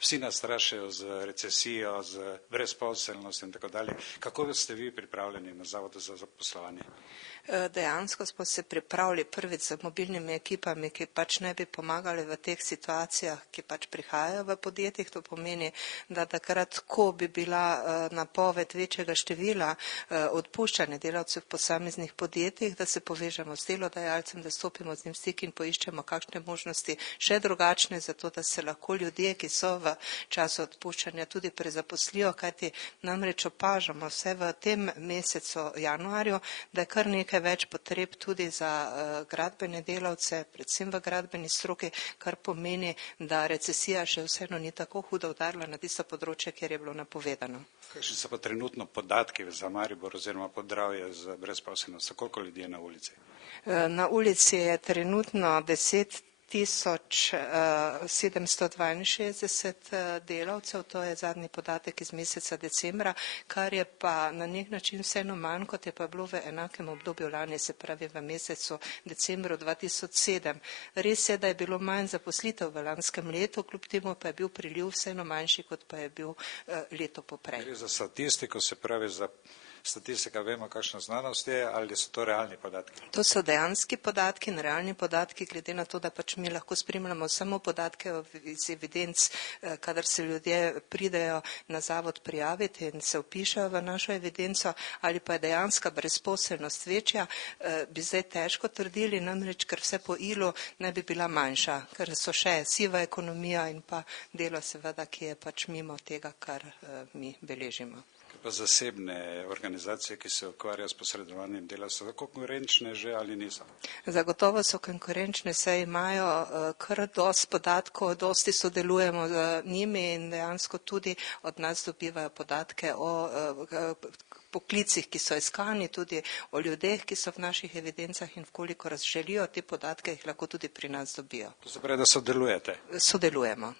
Vsi nas strašijo z recesijo, z brezposelnostjo in tako dalje. Kako ste vi pripravljeni na Zavodu za zaposlovanje? Dejansko smo se pripravili prvič z mobilnimi ekipami, ki pač ne bi pomagali v teh situacijah, ki pač prihajajo v podjetjih. To pomeni, da takrat, ko bi bila napoved večjega števila odpuščanja delavcev v posameznih podjetjih, da se povežemo s delodajalcem, da stopimo z njim v stik in poiščemo kakšne možnosti še drugačne, zato da se lahko ljudje, ki so v času odpuščanja, tudi prezaposlijo, kajti namreč opažamo vse v tem mesecu januarju, da je kar nekaj več potreb tudi za gradbene delavce, predvsem v gradbeni stroki, kar pomeni, da recesija še vseeno ni tako hudo udarila na tisto področje, kjer je bilo napovedano. Kakšni so pa trenutno podatki za Maribor oziroma Podravje z brezposelnostjo? Koliko ljudi je na ulici? Na ulici je trenutno 10.762 delavcev, to je zadnji podatek iz meseca decembra, kar je pa na nek način vseeno manj, kot je pa bilo v enakem obdobju lani, se pravi v mesecu decembru 2007. Res je, da je bilo manj zaposlitev v lanskem letu, kljub temu pa je bil priliv vseeno manjši, kot pa je bil leto poprej. Gre za statistiko, se pravi za statistika, vemo, kakšna znanost je, ali so to realni podatki? To so dejanski podatki in realni podatki, glede na to, da pač mi lahko spremljamo samo podatke iz evidenc, kadar se ljudje pridejo na zavod prijaviti in se vpišajo v našo evidenco, ali pa je dejanska brezposelnost večja, bi zdaj težko trdili, namreč, ker vse po ilu ne bi bila manjša, ker so še siva ekonomija in pa delo seveda, ki je pač mimo tega, kar mi beležimo. Pa zasebne organizacije, ki se ukvarjajo s posredovanjem dela, so konkurenčne že ali niso? Zagotovo so konkurenčne, saj imajo kar dosti podatkov, dosti sodelujemo z njimi in dejansko tudi od nas dobivajo podatke o poklicih, ki so iskani, tudi o ljudeh, ki so v naših evidencah in vkolikor želijo te podatke, jih lahko tudi pri nas dobijo. To se pravi, da sodelujete? Sodelujemo.